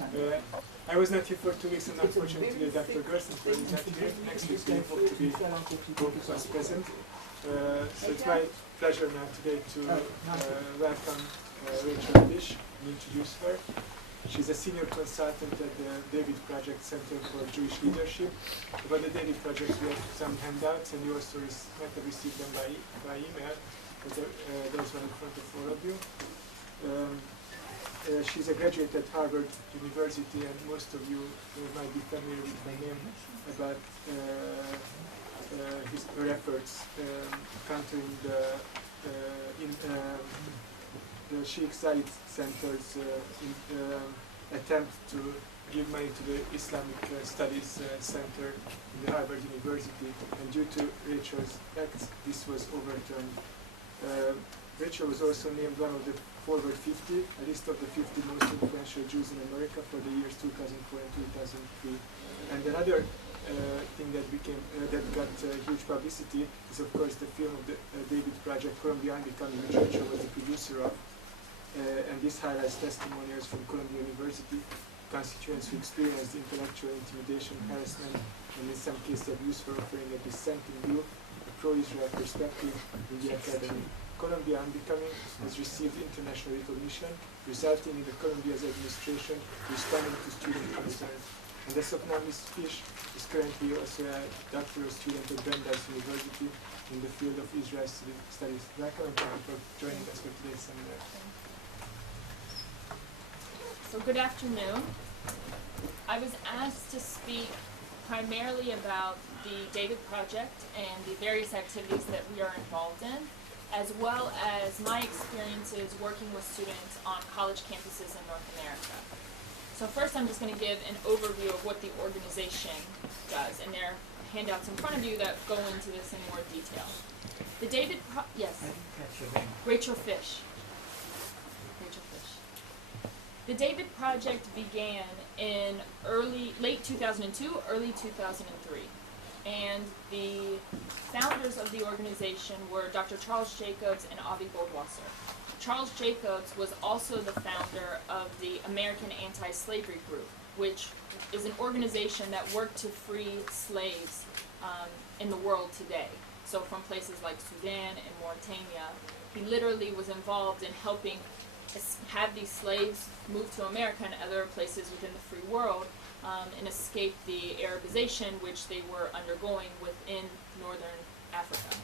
I was not here for 2 weeks, and unfortunately Dr. Gerstenfeld is not here. Next week we hope to be both of us present. So it's my pleasure now today to welcome Rachel Fish and introduce her. She's a senior consultant at the David Project Center for Jewish Leadership. About the David Project, we have some handouts, and you also might have received them by email. There's one in front of all of you. She's a graduate at Harvard University, and most of you might be familiar with her name about her efforts countering the Sheikh Zayed Center's attempt to give money to the Islamic Studies Center in the Harvard University, and due to Rachel's acts, this was overturned. Rachel was also named one of the Forward 50, a list of the 50 most influential Jews in America for the years 2004 and 2003. And another thing that got huge publicity is, of course, the film of the David Project, Columbia Unbecoming, which Rachel was the producer of. And this highlights testimonials from Columbia University, constituents who experienced intellectual intimidation, harassment, and in some cases abuse for offering a dissenting view, a pro-Israel perspective in the academy. Columbia Unbecoming has received international recognition, resulting in the Columbia's administration responding to student concerns. And as of now, Ms. Fish is currently also a doctoral student at Brandeis University in the field of Israel studies. Welcome, and thank you for joining us for today's seminar. So good afternoon. I was asked to speak primarily about the David Project and the various activities that we are involved in, as well as my experiences working with students on college campuses in North America. So first I'm just going to give an overview of what the organization does, and there are handouts in front of you that go into this in more detail. The David yes? I didn't catch your name. Rachel Fish. The David Project began in late 2002, early 2003. And the founders of the organization were Dr. Charles Jacobs and Avi Goldwasser. Charles Jacobs was also the founder of the American Anti-Slavery Group, which is an organization that worked to free slaves in the world today. So from places like Sudan and Mauritania, he literally was involved in helping have these slaves move to America and other places within the free world and escape the Arabization which they were undergoing within northern Africa.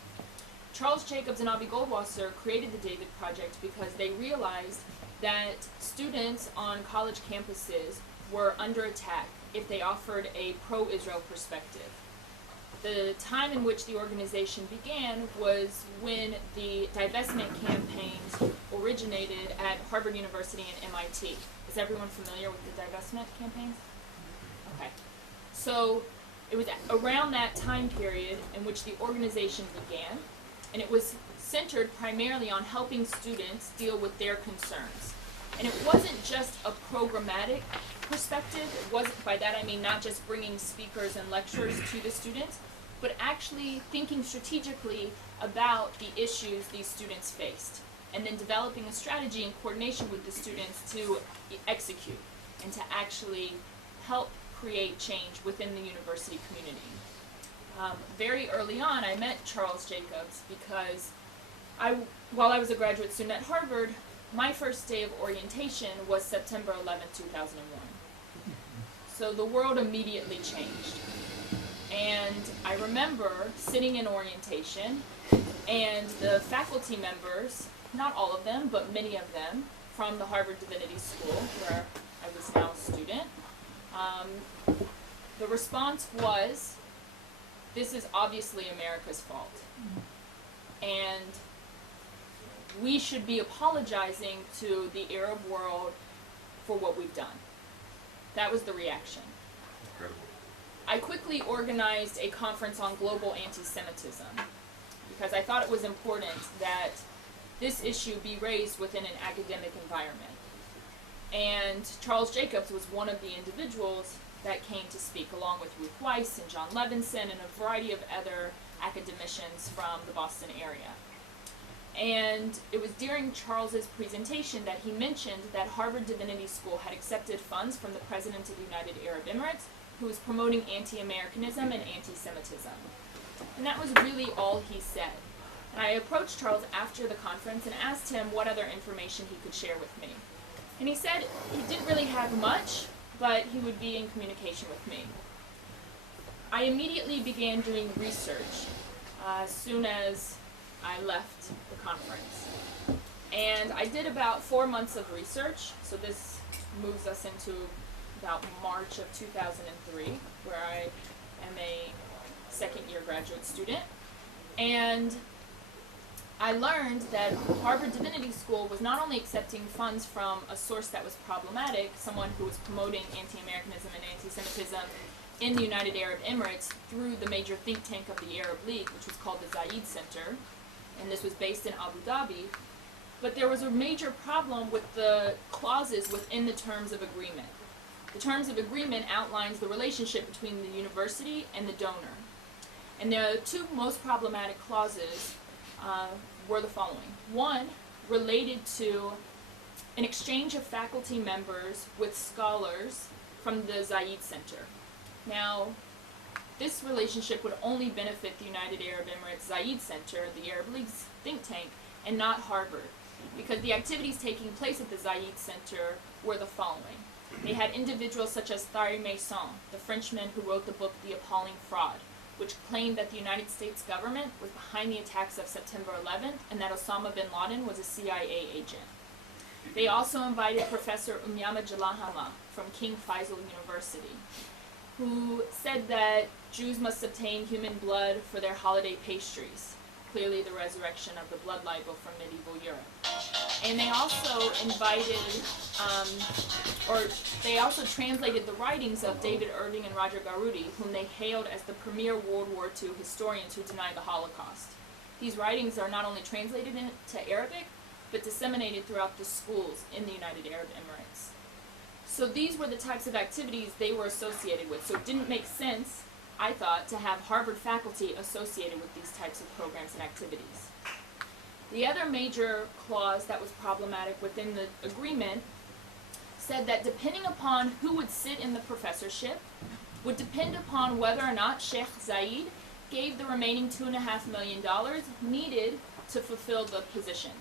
Charles Jacobs and Avi Goldwasser created the David Project because they realized that students on college campuses were under attack if they offered a pro-Israel perspective. The time in which the organization began was when the divestment campaigns originated at Harvard University and MIT. Is everyone familiar with the divestment campaigns? Okay. So it was around that time period in which the organization began, and it was centered primarily on helping students deal with their concerns. And it wasn't just a programmatic perspective. It wasn't, by that I mean not just bringing speakers and lecturers to the students, but actually thinking strategically about the issues these students faced, and then developing a strategy in coordination with the students to execute and to actually help create change within the university community. Very early on, I met Charles Jacobs because while I was a graduate student at Harvard, my first day of orientation was September 11, 2001. So the world immediately changed. And I remember sitting in orientation, and the faculty members, not all of them, but many of them, from the Harvard Divinity School, where I was now a student, the response was, this is obviously America's fault. And we should be apologizing to the Arab world for what we've done. That was the reaction. Incredible. I quickly organized a conference on global anti-Semitism because I thought it was important that this issue be raised within an academic environment. And Charles Jacobs was one of the individuals that came to speak, along with Ruth Weiss and John Levinson and a variety of other academicians from the Boston area. And it was during Charles's presentation that he mentioned that Harvard Divinity School had accepted funds from the President of the United Arab Emirates, who was promoting anti-Americanism and anti-Semitism. And that was really all he said. And I approached Charles after the conference and asked him what other information he could share with me. And he said he didn't really have much, but he would be in communication with me. I immediately began doing research as soon as I left the conference. And I did about 4 months of research, so this moves us into about March of 2003, where I am a second-year graduate student. And I learned that Harvard Divinity School was not only accepting funds from a source that was problematic, someone who was promoting anti-Americanism and anti-Semitism in the United Arab Emirates through the major think tank of the Arab League, which was called the Zayed Center, and this was based in Abu Dhabi. But there was a major problem with the clauses within the Terms of Agreement. The Terms of Agreement outlines the relationship between the university and the donor. And the two most problematic clauses were the following. One related to an exchange of faculty members with scholars from the Zayed Center. Now, this relationship would only benefit the United Arab Emirates Zayed Center, the Arab League's think tank, and not Harvard, because the activities taking place at the Zayed Center were the following. They had individuals such as Thierry Meyssan, the Frenchman who wrote the book The Appalling Fraud, which claimed that the United States government was behind the attacks of September 11th and that Osama bin Laden was a CIA agent. They also invited Professor Umyama Jalahama from King Faisal University, who said that Jews must obtain human blood for their holiday pastries, clearly the resurrection of the blood libel from medieval Europe. And they also invited, they also translated the writings of David Irving and Roger Garudi, whom they hailed as the premier World War II historians who denied the Holocaust. These writings are not only translated into Arabic, but disseminated throughout the schools in the United Arab Emirates. So these were the types of activities they were associated with. So it didn't make sense, I thought, to have Harvard faculty associated with these types of programs and activities. The other major clause that was problematic within the agreement said that depending upon who would sit in the professorship would depend upon whether or not Sheikh Zayed gave the remaining $2.5 million needed to fulfill the position.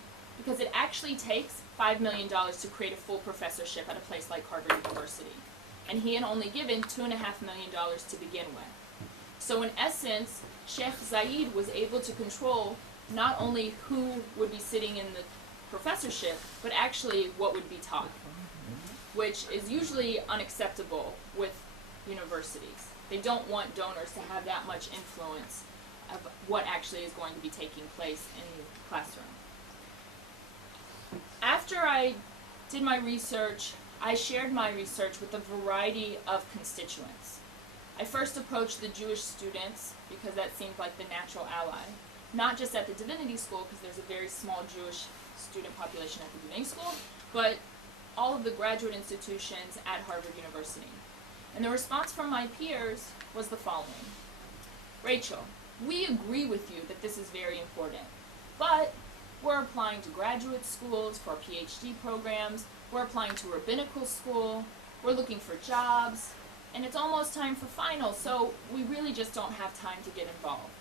Because it actually takes $5 million to create a full professorship at a place like Harvard University. And he had only given $2.5 million to begin with. So in essence, Sheikh Zayed was able to control not only who would be sitting in the professorship, but actually what would be taught, which is usually unacceptable with universities. They don't want donors to have that much influence of what actually is going to be taking place in the classroom. After I did my research, I shared my research with a variety of constituents. I first approached the Jewish students because that seemed like the natural ally. Not just at the Divinity School, because there's a very small Jewish student population at the Divinity School, but all of the graduate institutions at Harvard University. And the response from my peers was the following. Rachel, we agree with you that this is very important, but we're applying to graduate schools for PhD programs, we're applying to rabbinical school, we're looking for jobs, and it's almost time for finals, so we really just don't have time to get involved.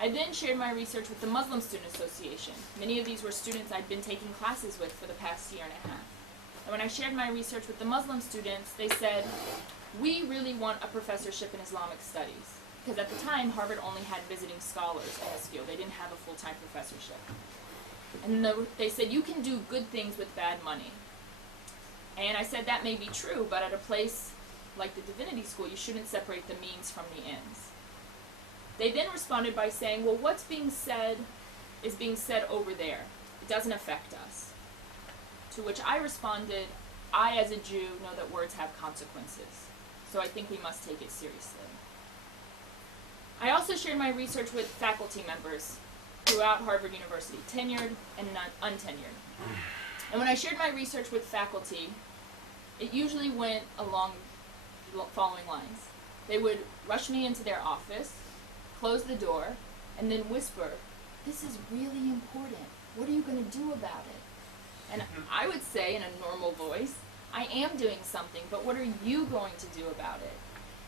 I then shared my research with the Muslim Student Association. Many of these were students I'd been taking classes with for the past year and a half. And when I shared my research with the Muslim students, they said, we really want a professorship in Islamic studies. Because at the time, Harvard only had visiting scholars in this field. They didn't have a full-time professorship. And they said, you can do good things with bad money. And I said, that may be true, but at a place like the Divinity School, you shouldn't separate the means from the ends. They then responded by saying, well, what's being said is being said over there. It doesn't affect us. To which I responded, I as a Jew know that words have consequences, so I think we must take it seriously. I also shared my research with faculty members throughout Harvard University, tenured and untenured. And when I shared my research with faculty, it usually went along the following lines. They would rush me into their office, close the door, and then whisper, this is really important. What are you going to do about it? And I would say in a normal voice, I am doing something, but what are you going to do about it?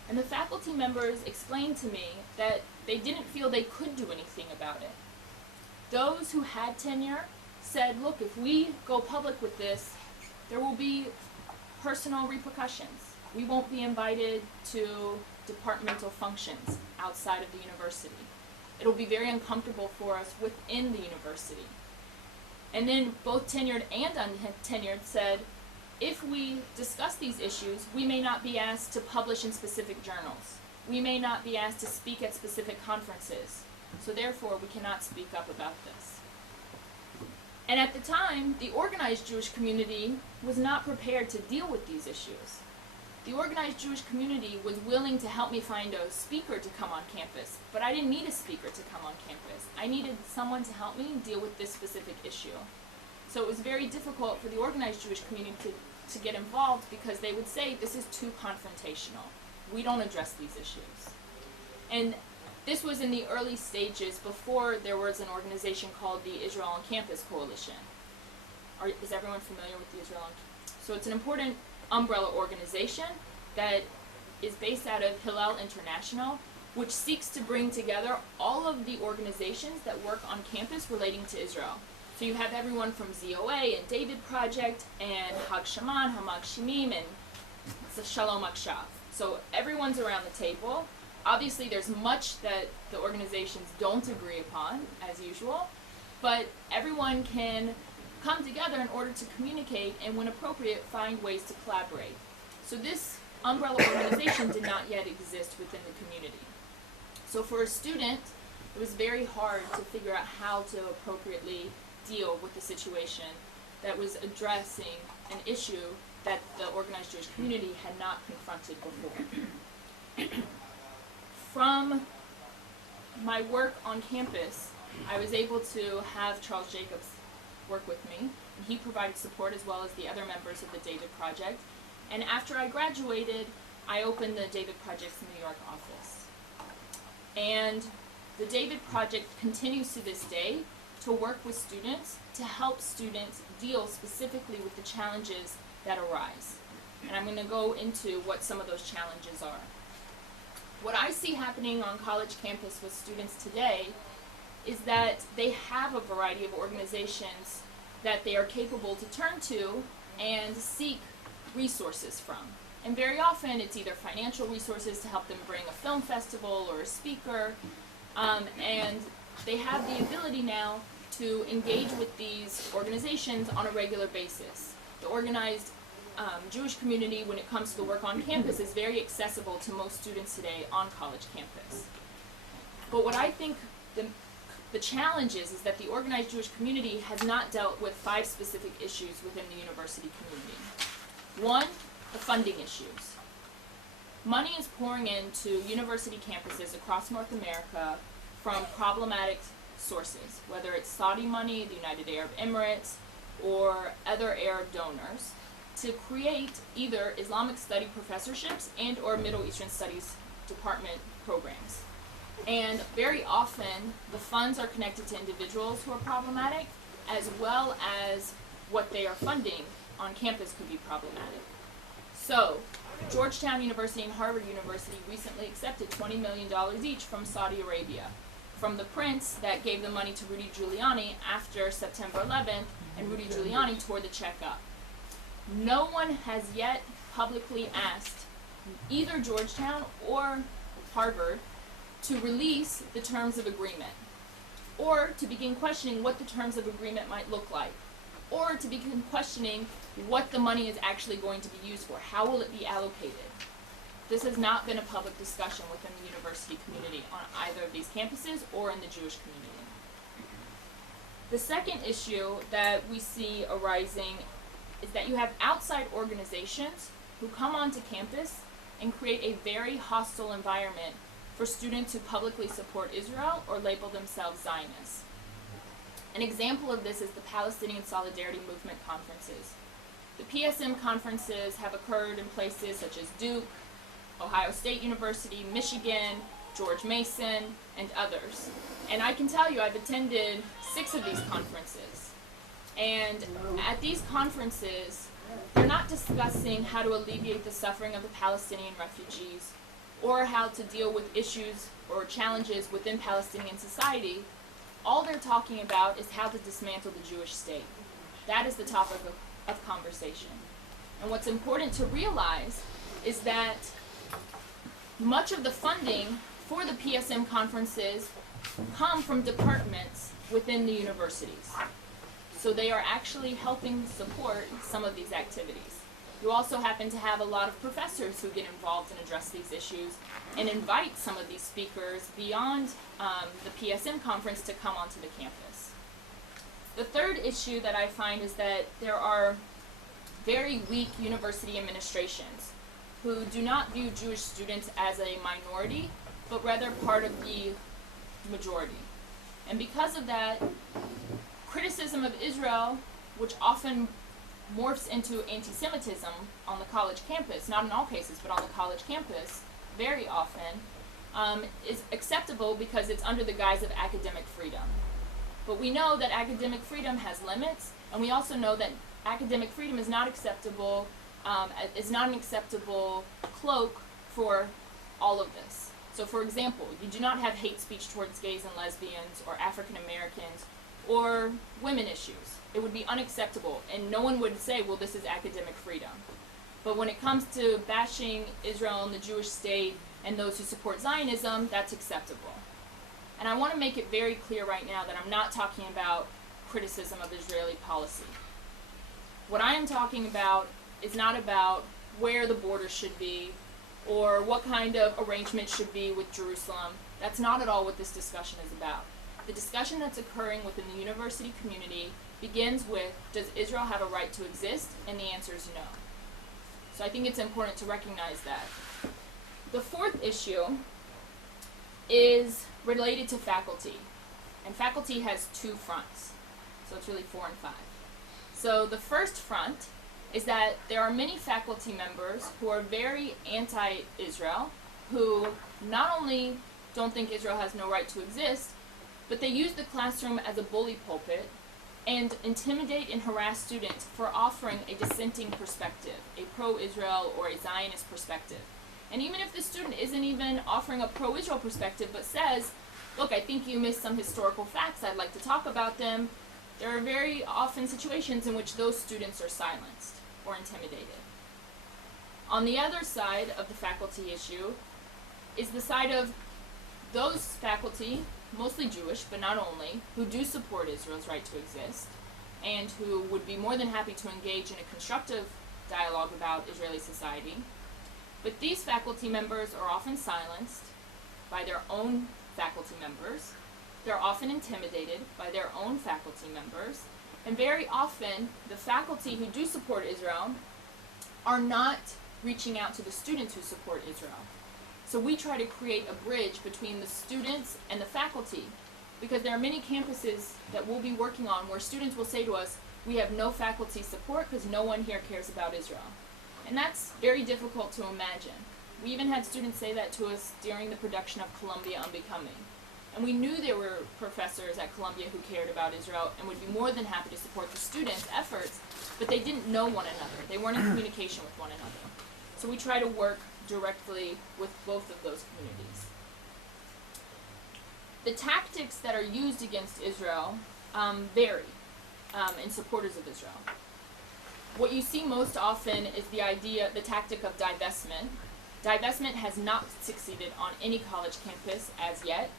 And the faculty members explained to me that they didn't feel they could do anything about it. Those who had tenure said, look, if we go public with this, there will be personal repercussions. We won't be invited to departmental functions outside of the university. It'll be very uncomfortable for us within the university. And then both tenured and untenured said, if we discuss these issues, we may not be asked to publish in specific journals. We may not be asked to speak at specific conferences. So therefore, we cannot speak up about this. And at the time, the organized Jewish community was not prepared to deal with these issues. The organized Jewish community was willing to help me find a speaker to come on campus, but I didn't need a speaker to come on campus. I needed someone to help me deal with this specific issue. So it was very difficult for the organized Jewish community to get involved because they would say, this is too confrontational. We don't address these issues. And this was in the early stages before there was an organization called the Israel on Campus Coalition. Is everyone familiar with the Israel on Campus? So it's an important umbrella organization that is based out of Hillel International, which seeks to bring together all of the organizations that work on campus relating to Israel. So you have everyone from ZOA and David Project and Hag Shaman, Hamag Shimim, and Shalom Akshav. So everyone's around the table. Obviously there's much that the organizations don't agree upon, as usual, but everyone can come together in order to communicate and, when appropriate, find ways to collaborate. So this umbrella organization did not yet exist within the community. So for a student, it was very hard to figure out how to appropriately deal with the situation that was addressing an issue that the organized Jewish community had not confronted before. From my work on campus, I was able to have Charles Jacobs work with me, and he provided support as well as the other members of the David Project. And after I graduated, I opened the David Project's New York office. And the David Project continues to this day to work with students to help students deal specifically with the challenges that arise. And I'm going to go into what some of those challenges are. What I see happening on college campus with students today is that they have a variety of organizations that they are capable to turn to and seek resources from. And very often it's either financial resources to help them bring a film festival or a speaker, and they have the ability now to engage with these organizations on a regular basis. The organized Jewish community, when it comes to the work on campus, is very accessible to most students today on college campus. But what I think the challenge is that the organized Jewish community has not dealt with 5 specific issues within the university community. 1, the funding issues. Money is pouring into university campuses across North America from problematic sources, whether it's Saudi money, the United Arab Emirates, or other Arab donors, to create either Islamic study professorships and or Middle Eastern Studies department programs. And very often, the funds are connected to individuals who are problematic, as well as what they are funding on campus could be problematic. So, Georgetown University and Harvard University recently accepted $20 million each from Saudi Arabia, from the prince that gave the money to Rudy Giuliani after September 11th, and Rudy Giuliani tore the check up. No one has yet publicly asked either Georgetown or Harvard to release the terms of agreement, or to begin questioning what the terms of agreement might look like, or to begin questioning what the money is actually going to be used for. How will it be allocated? This has not been a public discussion within the university community on either of these campuses or in the Jewish community. The second issue that we see arising is that you have outside organizations who come onto campus and create a very hostile environment for students who publicly support Israel or label themselves Zionists. An example of this is the Palestinian Solidarity Movement conferences. The PSM conferences have occurred in places such as Duke, Ohio State University, Michigan, George Mason, and others. And I can tell you, I've attended 6 of these conferences. And at these conferences, they're not discussing how to alleviate the suffering of the Palestinian refugees or how to deal with issues or challenges within Palestinian society. All they're talking about is how to dismantle the Jewish state. That is the topic of conversation. And what's important to realize is that much of the funding for the PSM conferences come from departments within the universities. So they are actually helping support some of these activities. You also happen to have a lot of professors who get involved and address these issues and invite some of these speakers beyond the PSM conference to come onto the campus. The third issue that I find is that there are very weak university administrations who do not view Jewish students as a minority, but rather part of the majority. And because of that, criticism of Israel, which often morphs into anti-Semitism on the college campus, not in all cases, but on the college campus, very often, is acceptable because it's under the guise of academic freedom. But we know that academic freedom has limits, and we also know that academic freedom is not acceptable, is not an acceptable cloak for all of this. So for example, you do not have hate speech towards gays and lesbians or African Americans or women issues. It would be unacceptable, and no one would say, well, this is academic freedom. But when it comes to bashing Israel and the Jewish state and those who support Zionism, that's acceptable. And I want to make it very clear right now that I'm not talking about criticism of Israeli policy. What I am talking about is not about where the border should be or what kind of arrangement should be with Jerusalem. That's not at all what this discussion is about. The discussion that's occurring within the university community begins with, does Israel have a right to exist? And the answer is no. So I think it's important to recognize that. The fourth issue is related to faculty. And faculty has 2 fronts. So it's really 4 and 5. So the first front is that there are many faculty members who are very anti-Israel, who not only don't think Israel has no right to exist, but they use the classroom as a bully pulpit and intimidate and harass students for offering a dissenting perspective, a pro-Israel or a Zionist perspective. And even if the student isn't even offering a pro-Israel perspective, but says, look, I think you missed some historical facts, I'd like to talk about them, there are very often situations in which those students are silenced or intimidated. On the other side of the faculty issue is the side of those faculty, mostly Jewish, but not only, who do support Israel's right to exist, and who would be more than happy to engage in a constructive dialogue about Israeli society. But these faculty members are often silenced by their own faculty members. They're often intimidated by their own faculty members. And very often, the faculty who do support Israel are not reaching out to the students who support Israel. So we try to create a bridge between the students and the faculty, because there are many campuses that we'll be working on where students will say to us, we have no faculty support because no one here cares about Israel. And that's very difficult to imagine. We even had students say that to us during the production of Columbia Unbecoming. And we knew there were professors at Columbia who cared about Israel and would be more than happy to support the students' efforts, but they didn't know one another. They weren't in communication with one another. So we try to work directly with both of those communities. The tactics that are used against Israel vary in supporters of Israel. What you see most often is the tactic of divestment. Divestment has not succeeded on any college campus as yet,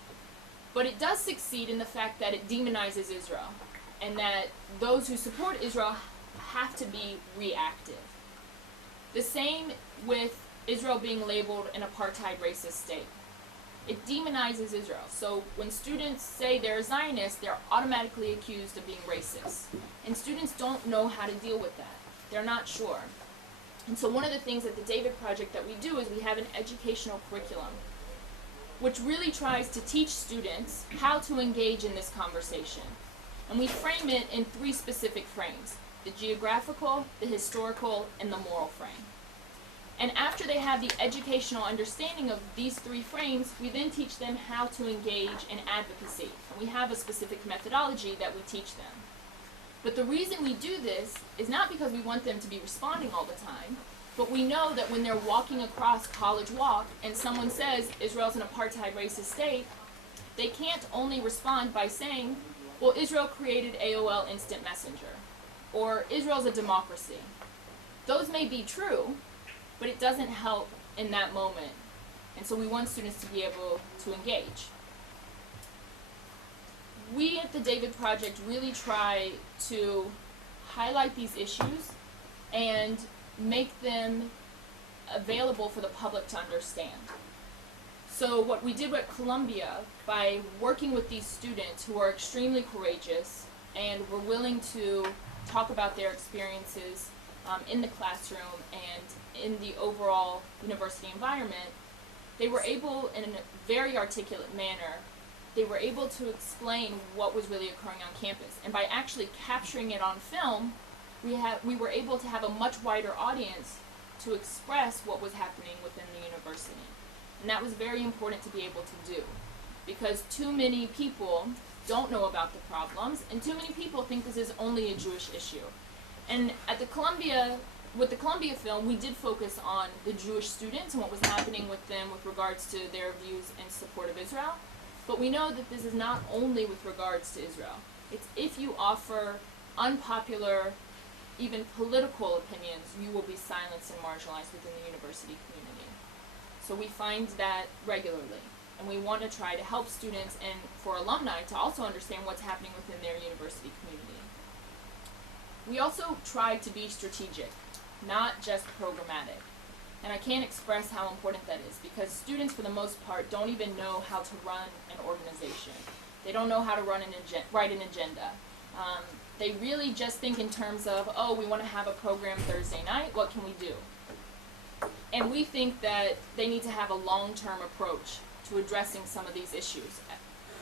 but it does succeed in the fact that it demonizes Israel, and that those who support Israel have to be reactive. The same with Israel being labeled an apartheid racist state. It demonizes Israel. So when students say they're Zionists, they're automatically accused of being racist. And students don't know how to deal with that. They're not sure. And so one of the things at the David Project that we do is we have an educational curriculum, which really tries to teach students how to engage in this conversation. And we frame it in 3 specific frames: the geographical, the historical, and the moral frame. And after they have the educational understanding of these three frames, we then teach them how to engage in advocacy. And we have a specific methodology that we teach them. But the reason we do this is not because we want them to be responding all the time, but we know that when they're walking across College Walk and someone says Israel's an apartheid racist state, they can't only respond by saying, well, Israel created AOL Instant Messenger, or Israel's a democracy. Those may be true, but it doesn't help in that moment. And so we want students to be able to engage. We at the David Project really try to highlight these issues and make them available for the public to understand. So what we did at Columbia, by working with these students who are extremely courageous and were willing to talk about their experiences in the classroom and in the overall university environment, they were able, in a very articulate manner, they were able to explain what was really occurring on campus. And by actually capturing it on film, we were able to have a much wider audience to express what was happening within the university. And that was very important to be able to do, because too many people don't know about the problems, and too many people think this is only a Jewish issue. And at the Columbia, with the Columbia film, we did focus on the Jewish students and what was happening with them with regards to their views and support of Israel. But we know that this is not only with regards to Israel. It's if you offer unpopular, even political opinions, you will be silenced and marginalized within the university community. So we find that regularly. And we want to try to help students and for alumni to also understand what's happening within their university community. We also try to be strategic, not just programmatic. And I can't express how important that is, because students, for the most part, don't even know how to run an organization. They don't know how to write an agenda. They really just think in terms of, oh, we want to have a program Thursday night, what can we do? And we think that they need to have a long-term approach to addressing some of these issues.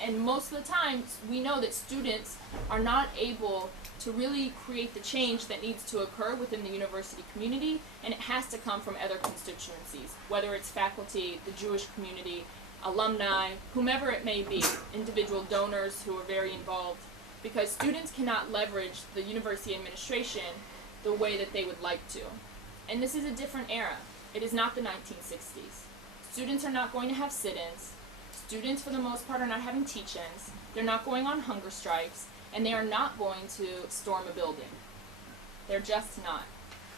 And most of the time, we know that students are not able to really create the change that needs to occur within the university community, and it has to come from other constituencies, whether it's faculty, the Jewish community, alumni, whomever it may be, individual donors who are very involved, because students cannot leverage the university administration the way that they would like to. And this is a different era. It is not the 1960s. Students are not going to have sit-ins. Students, for the most part, are not having teach-ins. They're not going on hunger strikes, and they are not going to storm a building. They're just not.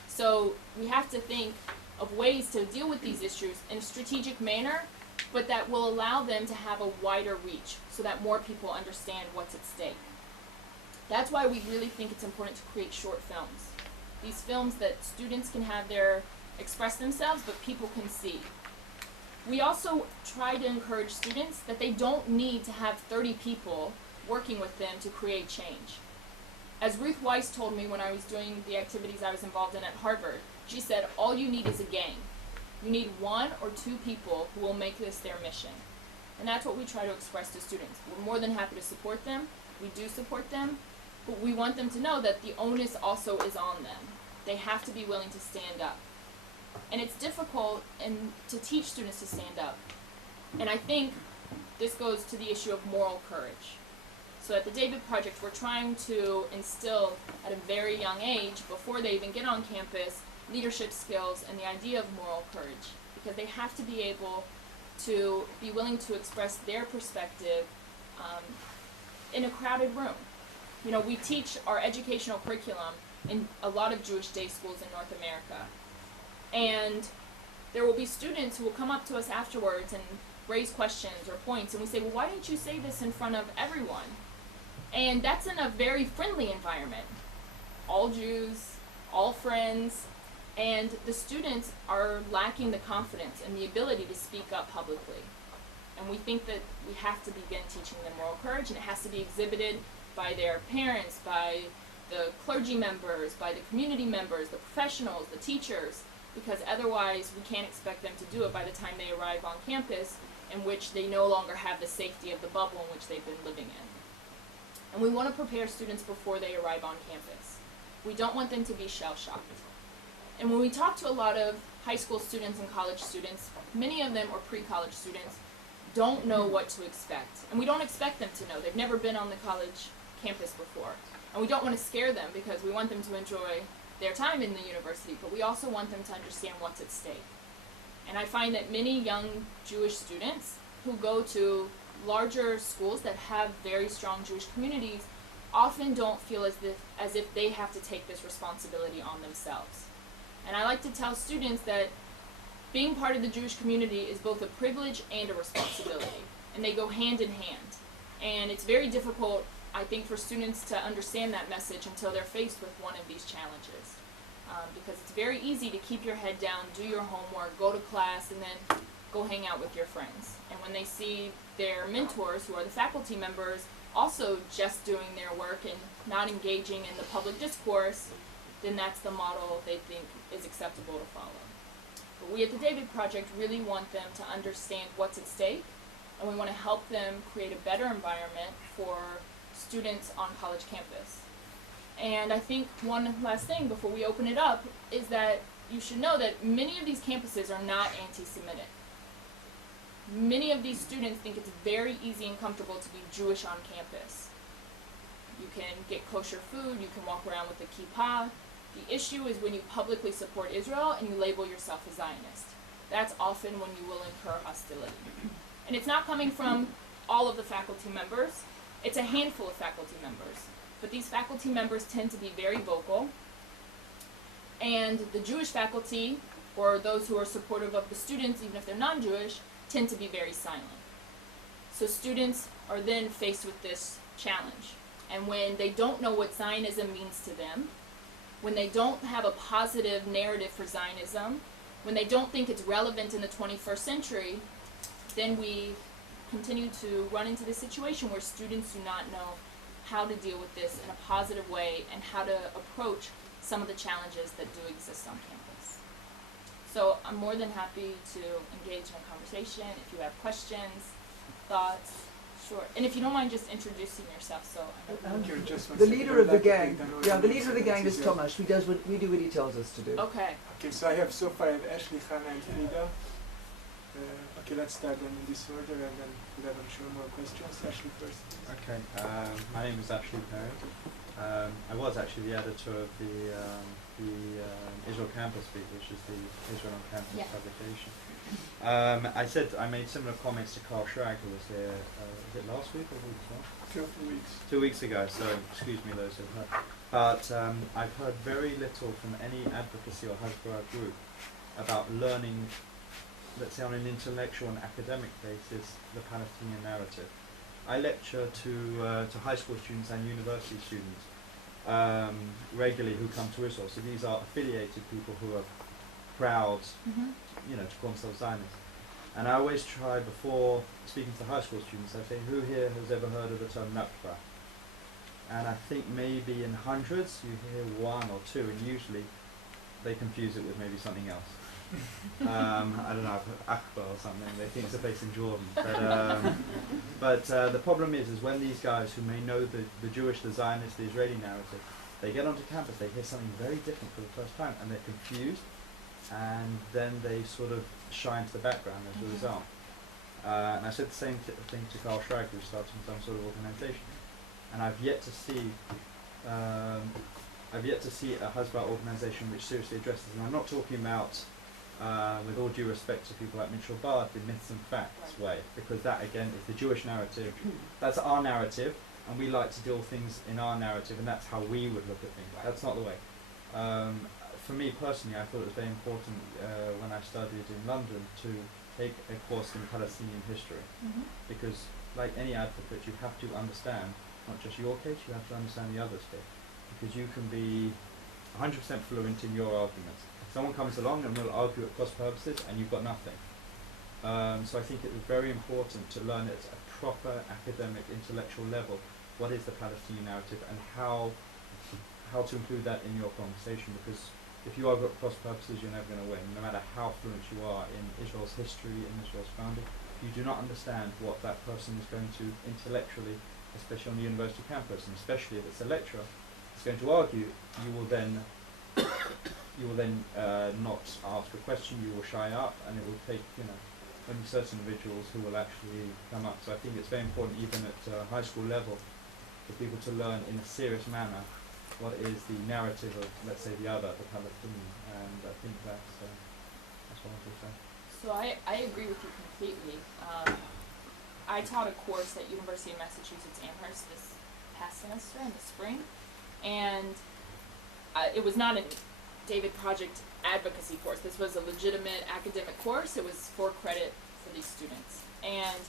So we have to think of ways to deal with these issues in a strategic manner, but that will allow them to have a wider reach so that more people understand what's at stake. That's why we really think it's important to create short films. These films that students can have express themselves, but people can see. We also try to encourage students that they don't need to have 30 people working with them to create change. As Ruth Weiss told me when I was doing the activities I was involved in at Harvard, she said, all you need is a gang. You need 1 or 2 people who will make this their mission. And that's what we try to express to students. We're more than happy to support them. We do support them, but we want them to know that the onus also is on them. They have to be willing to stand up. And it's difficult to teach students to stand up. And I think this goes to the issue of moral courage. So at the David Project, we're trying to instill at a very young age, before they even get on campus, leadership skills and the idea of moral courage, because they have to be able to be willing to express their perspective in a crowded room. You know, we teach our educational curriculum in a lot of Jewish day schools in North America. And there will be students who will come up to us afterwards and raise questions or points, and we say, well, why didn't you say this in front of everyone? And that's in a very friendly environment. All Jews, all friends, and the students are lacking the confidence and the ability to speak up publicly. And we think that we have to begin teaching them moral courage, and it has to be exhibited by their parents, by the clergy members, by the community members, the professionals, the teachers, because otherwise we can't expect them to do it by the time they arrive on campus, in which they no longer have the safety of the bubble in which they've been living in. And we want to prepare students before they arrive on campus. We don't want them to be shell-shocked. And when we talk to a lot of high school students and college students, many of them are pre-college students, don't know what to expect. And we don't expect them to know. They've never been on the college campus before. And we don't want to scare them because we want them to enjoy their time in the university, but we also want them to understand what's at stake. And I find that many young Jewish students who go to larger schools that have very strong Jewish communities often don't feel as if they have to take this responsibility on themselves. And I like to tell students that being part of the Jewish community is both a privilege and a responsibility, and they go hand in hand. And it's very difficult, I think, for students to understand that message until they're faced with one of these challenges. Because it's very easy to keep your head down, do your homework, go to class, and then go hang out with your friends. And when they see their mentors, who are the faculty members, also just doing their work and not engaging in the public discourse, then that's the model they think is acceptable to follow. But we at the David Project really want them to understand what's at stake, and we want to help them create a better environment for students on college campus. And I think one last thing before we open it up is that you should know that many of these campuses are not anti-Semitic. Many of these students think it's very easy and comfortable to be Jewish on campus. You can get kosher food, you can walk around with a kippah. The issue is when you publicly support Israel and you label yourself a Zionist. That's often when you will incur hostility. And it's not coming from all of the faculty members. It's a handful of faculty members. But these faculty members tend to be very vocal. And the Jewish faculty, or those who are supportive of the students, even if they're non-Jewish, tend to be very silent. So students are then faced with this challenge. And when they don't know what Zionism means to them, when they don't have a positive narrative for Zionism, when they don't think it's relevant in the 21st century, then we continue to run into this situation where students do not know how to deal with this in a positive way and how to approach some of the challenges that do exist on campus. So I'm more than happy to engage in a conversation if you have questions, thoughts. Sure. And if you don't mind just introducing yourself, so I know. The leader of the gang, the leader of the gang is Tomasz. We do what he tells us to do. Okay. Okay, so I have so far Ashley, Hannah, and Frida. Okay, let's start them in this order, and then we'll have, I'm sure, more questions. Ashley first. Okay, my name is Ashley Perry. I was actually the editor of the Israel Campus Week, which is the Israel on Campus publication. I made similar comments to Carl Schrag, who was here, was it last week or the week before? 2 weeks. 2 weeks ago, so excuse me those who've heard. But I've heard very little from any advocacy or Hasbara group about learning, let's say on an intellectual and academic basis, the Palestinian narrative. I lecture to high school students and university students regularly who come to Israel. So these are affiliated people who are proud, to call themselves Zionists. And I always try, before speaking to high school students, I say, who here has ever heard of the term Nakba? And I think maybe in hundreds you hear one or two, and usually they confuse it with maybe something else. I don't know, Akbar or something. They think it's a place in Jordan. But the problem is when these guys who may know the Jewish, the Zionist, the Israeli narrative, they get onto campus, they hear something very different for the first time, and they're confused, and then they sort of shine to the background as a result. And I said the same thing to Carl Schrag, who's starting some sort of organization, and I've yet to see a Hasbara organization which seriously addresses it. And I'm not talking about, with all due respect to people like Mitchell Bard, the myths and facts way, because that again is the Jewish narrative. That's our narrative, and we like to deal with things in our narrative, and that's how we would look at things. That's not the way. For me personally, I thought it was very important when I studied in London to take a course in Palestinian history, because like any advocate, you have to understand not just your case, you have to understand the other's case, because you can be 100% fluent in your arguments. Someone comes along and will argue at cross purposes, and you've got nothing. So I think it was very important to learn at a proper academic, intellectual level what is the Palestinian narrative and how to include that in your conversation, because if you argue at cross purposes, you're never going to win, no matter how fluent you are in Israel's history, in Israel's founding. If you do not understand what that person is going to intellectually, especially on the university campus, and especially if it's a lecturer, is going to argue, you will then you will then not ask a question, you will shy up, and it will take, only certain individuals who will actually come up. So I think it's very important, even at high school level, for people to learn in a serious manner what is the narrative of, let's say, the other, the Palestinian, and I think that's what I would say. So I agree with you completely. I taught a course at University of Massachusetts Amherst this past semester in the spring, and it was not a David Project advocacy course. This was a legitimate academic course. It was 4 credit for these students. And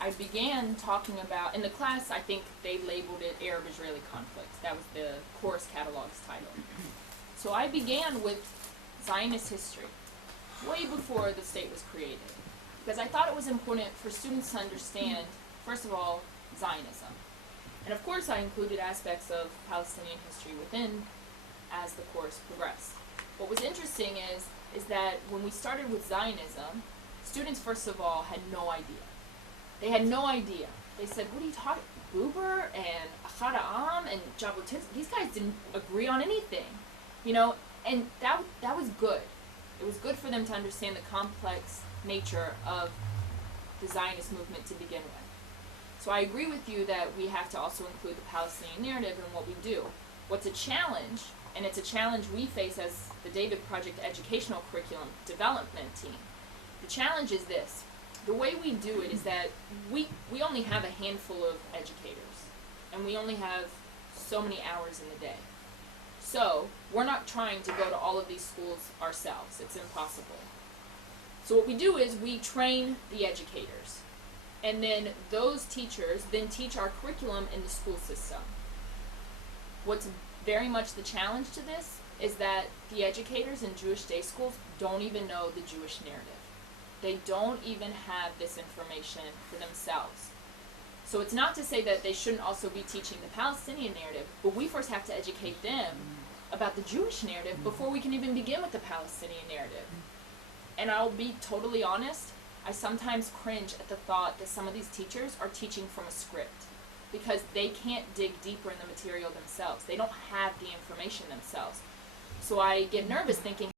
I began talking about, in the class, I think they labeled it Arab-Israeli conflict. That was the course catalog's title. So I began with Zionist history, way before the state was created, because I thought it was important for students to understand, first of all, Zionism. And of course I included aspects of Palestinian history within as the course progressed. What was interesting is that when we started with Zionism, students first of all had no idea. They had no idea. They said, what are you talking, Buber and Ahad Ha'am and Jabotinsky, these guys didn't agree on anything, and that was good. It was good for them to understand the complex nature of the Zionist movement to begin with. So I agree with you that we have to also include the Palestinian narrative in what we do. What's a challenge, and it's a challenge we face as the David Project Educational Curriculum Development Team, the challenge is this. The way we do it is that we only have a handful of educators, and we only have so many hours in the day. So we're not trying to go to all of these schools ourselves. It's impossible. So what we do is we train the educators, and then those teachers then teach our curriculum in the school system. What's very much the challenge to this is that the educators in Jewish day schools don't even know the Jewish narrative. They don't even have this information for themselves. So it's not to say that they shouldn't also be teaching the Palestinian narrative, but we first have to educate them about the Jewish narrative before we can even begin with the Palestinian narrative. And I'll be totally honest, I sometimes cringe at the thought that some of these teachers are teaching from a script, because they can't dig deeper in the material themselves. They don't have the information themselves. So I get nervous thinking,